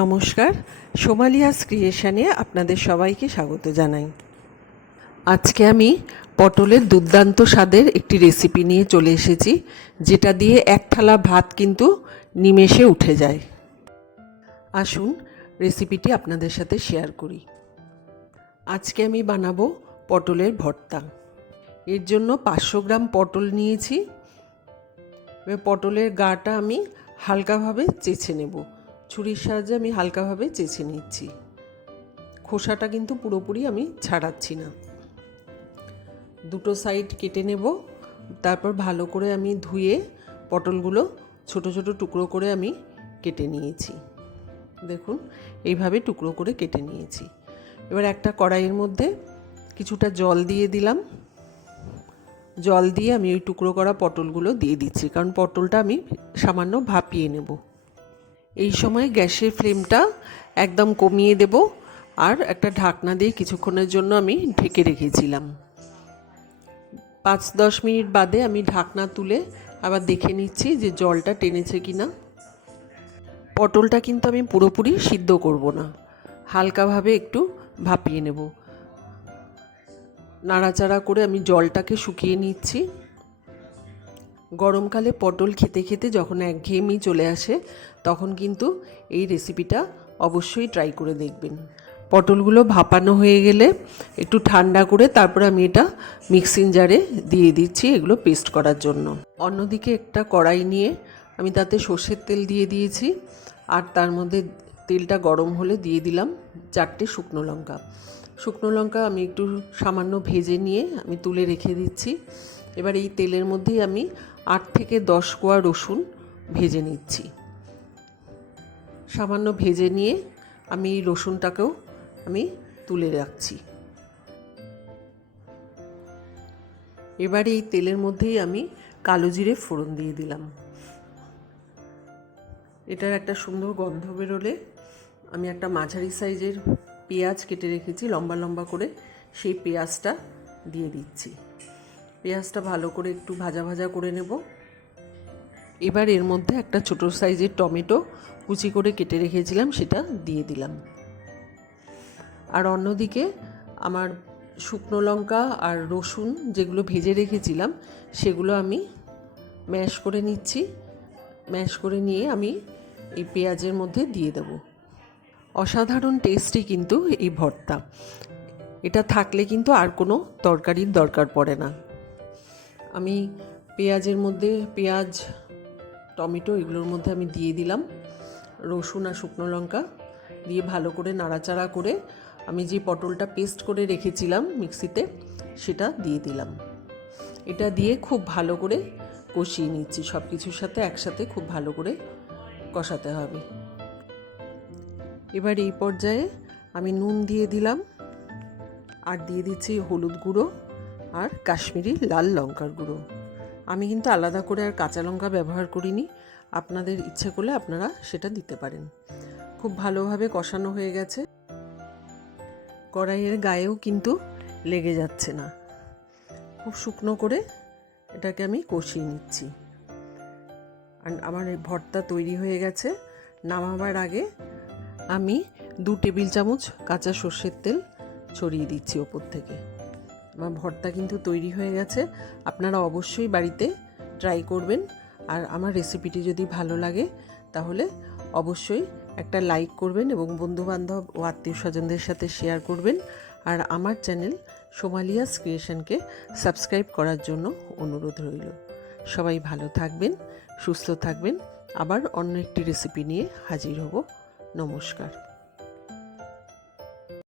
নমস্কার, সোমালিয়াস ক্রিয়েশনে আপনাদের সবাইকে স্বাগত জানাই। আজকে আমি পটলের দুর্দান্ত স্বাদের একটি রেসিপি নিয়ে চলে এসেছি, যেটা দিয়ে এক থালা ভাত কিন্তু নিমেষে উঠে যায়। আসুন রেসিপিটি আপনাদের সাথে শেয়ার করি। আজকে আমি বানাবো পটলের ভর্তা। এর জন্য 500 গ্রাম পটল নিয়েছি। পটলের গাটা আমি হালকাভাবে চেঁচে নেব। ছুরির সাহায্যে আমি হালকাভাবে চেঁচে নিচ্ছি। খোসাটা কিন্তু পুরোপুরি আমি ছাড়াচ্ছি না। দুটো সাইড কেটে নেব। তারপর ভালো করে আমি ধুয়ে পটলগুলো ছোট ছোট টুকরো করে আমি কেটে নিয়েছি। দেখুন এইভাবে টুকরো করে কেটে নিয়েছি। এবার একটা কড়াইয়ের মধ্যে কিছুটা জল দিয়ে দিলাম। জল দিয়ে আমি ওই টুকরো করা পটলগুলো দিয়ে দিচ্ছি, কারণ পটলটা আমি সামান্য ভাপিয়ে নেব। এই সময় গ্যাসের ফ্লেমটা একদম কমিয়ে দেব আর একটা ঢাকনা দিয়ে কিছুক্ষণের জন্য আমি ঢেকে রেখেছিলাম। 5-10 মিনিট বাদে আমি ঢাকনা তুলে আবার দেখে নিচ্ছি যে জলটা টেনেছে কিনা। পটলটা কিন্তু আমি পুরোপুরি সিদ্ধ করব না, হালকাভাবে একটু ভাপিয়ে নেব। নাড়াচাড়া করে আমি জলটাকে শুকিয়ে নিচ্ছি। গরমকালে পটল খেতে খেতে যখন একঘেয়েমি চলে আসে, তখন কিন্তু এই রেসিপিটা অবশ্যই ট্রাই করে দেখবেন। পটলগুলো ভাপানো হয়ে গেলে একটু ঠান্ডা করে তারপর আমি এটা মিক্সিং জারে দিয়ে দিচ্ছি এগুলো পেস্ট করার জন্য। অন্যদিকে একটা কড়াই নিয়ে আমি তাতে সর্ষের তেল দিয়ে দিয়েছি, আর তার মধ্যে তেলটা গরম হলে দিয়ে দিলাম 4টে শুকনো লঙ্কা। শুকনো লঙ্কা আমি একটু সামান্য ভেজে নিয়ে আমি তুলে রেখে দিচ্ছি। এবার এই তেলের মধ্যেই আমি 8 থেকে 10 কোয়া রসুন ভেজে নিচ্ছি। সামান্য ভেজে নিয়ে আমি এই রসুনটাকেও আমি তুলে রাখছি। এবার এই তেলের মধ্যেই আমি কালো জিরে ফোড়ন দিয়ে দিলাম। এটার একটা সুন্দর গন্ধ বেরোলে আমি একটা মাঝারি সাইজের পেঁয়াজ কেটে রেখেছি লম্বা লম্বা করে, সেই পেঁয়াজটা দিয়ে দিচ্ছি। পেঁয়াজটা ভালো করে একটু ভাজা ভাজা করে নেব। এবার এর মধ্যে একটা ছোট সাইজের টমেটো কুচি করে কেটে রেখেছিলাম, সেটা দিয়ে দিলাম। আর অন্যদিকে আমার শুকনো লঙ্কা আর রসুন যেগুলো ভেজে রেখেছিলাম সেগুলো আমি ম্যাশ করে নিচ্ছি। ম্যাশ করে নিয়ে আমি এই পেঁয়াজের মধ্যে দিয়ে দেব। অসাধারণ টেস্টি কিন্তু এই ভর্তা। এটা থাকলে কিন্তু আর কোনো তরকারির দরকার পড়ে না। আমি পেঁয়াজের মধ্যে পেঁয়াজ, টমেটো এগুলোর মধ্যে আমি দিয়ে দিলাম রসুন আর শুকনো লঙ্কা দিয়ে ভালো করে নাড়াচাড়া করে আমি যে পটলটা পেস্ট করে রেখেছিলাম মিক্সিতে সেটা দিয়ে দিলাম। এটা দিয়ে খুব ভালো করে কষিয়ে নিচ্ছি। সব কিছুর সাথে একসাথে খুব ভালো করে কষাতে হবে। এবার এই পর্যায়ে আমি নুন দিয়ে দিলাম, আর দিয়ে দিচ্ছি হলুদ গুঁড়ো আর কাশ্মীরি লাল লঙ্কার গুঁড়ো। আমি কিন্তু আলাদা করে আর কাঁচা লঙ্কা ব্যবহার করিনি, আপনাদের ইচ্ছে করলে আপনারা সেটা দিতে পারেন। খুব ভালোভাবে কষানো হয়ে গেছে, কড়াইয়ের গায়েও কিন্তু লেগে যাচ্ছে না। খুব শুকনো করে এটাকে আমি কষিয়ে নিচ্ছি। আর আমার এই ভর্তা তৈরি হয়ে গেছে। নামাবার আগে আমি 2 টেবিল চামচ কাঁচা সর্ষের তেল ছড়িয়ে দিচ্ছি ওপর থেকে। আমার ভর্তা কিন্তু তৈরি হয়ে গেছে। আপনারা অবশ্যই বাড়িতে ট্রাই করবেন। আর আমার রেসিপিটি যদি ভালো লাগে তাহলে অবশ্যই একটা লাইক করবেন এবং বন্ধুবান্ধব ও আত্মীয় স্বজনদের সাথে শেয়ার করবেন। আর আমার চ্যানেল সোমালিয়াস ক্রিয়েশনকে সাবস্ক্রাইব করার জন্য অনুরোধ রইল। সবাই ভালো থাকবেন, সুস্থ থাকবেন। আবার অন্য একটি রেসিপি নিয়ে হাজির হব। নমস্কার।